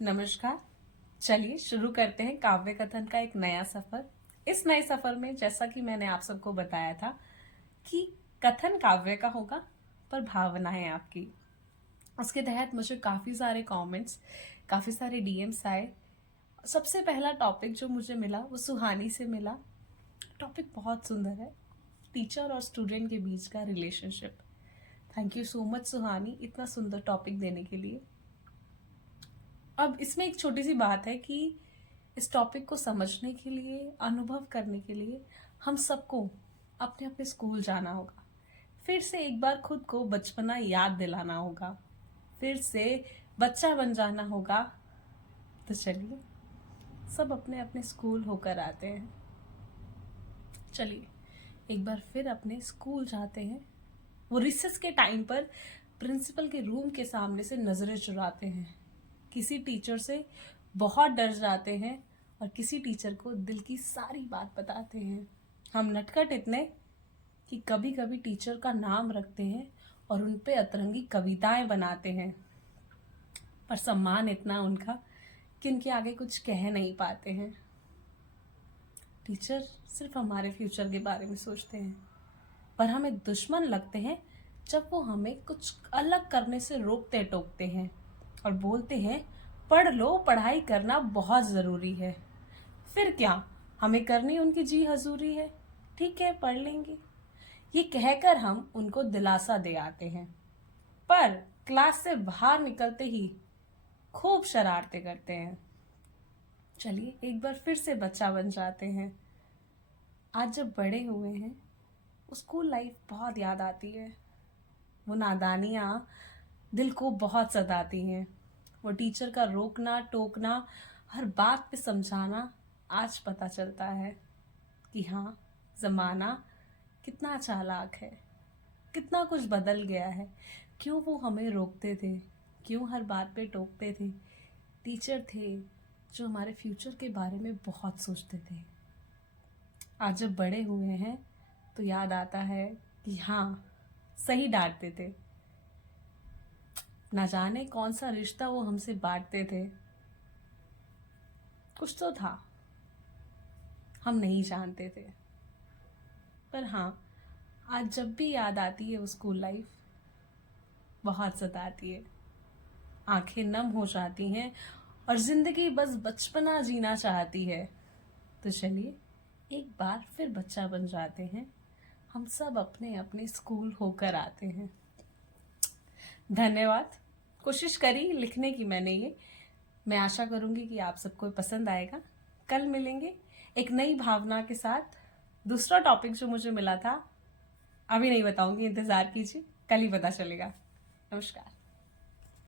नमस्कार। चलिए शुरू करते हैं काव्य कथन का एक नया सफर। इस नए सफर में जैसा कि मैंने आप सबको बताया था कि कथन काव्य का होगा पर भावनाएं आपकी। उसके तहत मुझे काफी सारे कमेंट्स, काफी सारे डीएम्स आए। सबसे पहला टॉपिक जो मुझे मिला वो सुहानी से मिला। टॉपिक बहुत सुंदर है, टीचर और स्टूडेंट के बीच का relationship. Thank you so much Suhani, इतना सुंदर टॉपिक देने के लिए। अब इसमें एक छोटी सी बात है कि इस टॉपिक को समझने के लिए, अनुभव करने के लिए हम सबको अपने अपने स्कूल जाना होगा। फिर से एक बार खुद को बचपना याद दिलाना होगा, फिर से बच्चा बन जाना होगा। तो चलिए सब अपने अपने स्कूल होकर आते हैं। चलिए एक बार फिर अपने स्कूल जाते हैं। वो रिसेस के टाइम पर प्रिंसिपल के रूम के सामने से नजरें चुराते हैं। किसी टीचर से बहुत डर जाते हैं और किसी टीचर को दिल की सारी बात बताते हैं। हम नटखट इतने कि कभी कभी टीचर का नाम रखते हैं और उन पे अतरंगी कविताएं बनाते हैं, पर सम्मान इतना उनका कि उनके आगे कुछ कह नहीं पाते हैं। टीचर सिर्फ हमारे फ्यूचर के बारे में सोचते हैं, पर हमें दुश्मन लगते हैं जब वो हमें कुछ अलग करने से रोकते टोकते हैं और बोलते हैं पढ़ लो, पढ़ाई करना बहुत ज़रूरी है। फिर क्या, हमें करनी उनकी जी हजूरी है। ठीक है, पढ़ लेंगे, ये कहकर हम उनको दिलासा दे आते हैं, पर क्लास से बाहर निकलते ही खूब शरारतें करते हैं। चलिए एक बार फिर से बच्चा बन जाते हैं। आज जब बड़े हुए हैं, स्कूल लाइफ बहुत याद आती है। वो नादानियाँ दिल को बहुत सताती हैं। वो टीचर का रोकना टोकना, हर बात पे समझाना, आज पता चलता है कि हाँ, जमाना कितना चालाक है, कितना कुछ बदल गया है। क्यों वो हमें रोकते थे, क्यों हर बात पे टोकते थे। टीचर थे जो हमारे फ्यूचर के बारे में बहुत सोचते थे। आज जब बड़े हुए हैं तो याद आता है कि हाँ, सही डांटते थे। ना जाने कौन सा रिश्ता वो हमसे बांटते थे। कुछ तो था, हम नहीं जानते थे। पर हाँ, आज जब भी याद आती है वो स्कूल लाइफ, बहुत सताती है। आंखें नम हो जाती हैं और जिंदगी बस बचपना जीना चाहती है। तो चलिए एक बार फिर बच्चा बन जाते हैं। हम सब अपने अपने स्कूल होकर आते हैं। धन्यवाद। कोशिश करी लिखने की मैंने ये। मैं आशा करूंगी कि आप सबको पसंद आएगा। कल मिलेंगे एक नई भावना के साथ। दूसरा टॉपिक जो मुझे मिला था अभी नहीं बताऊंगी, इंतजार कीजिए, कल ही पता चलेगा। नमस्कार।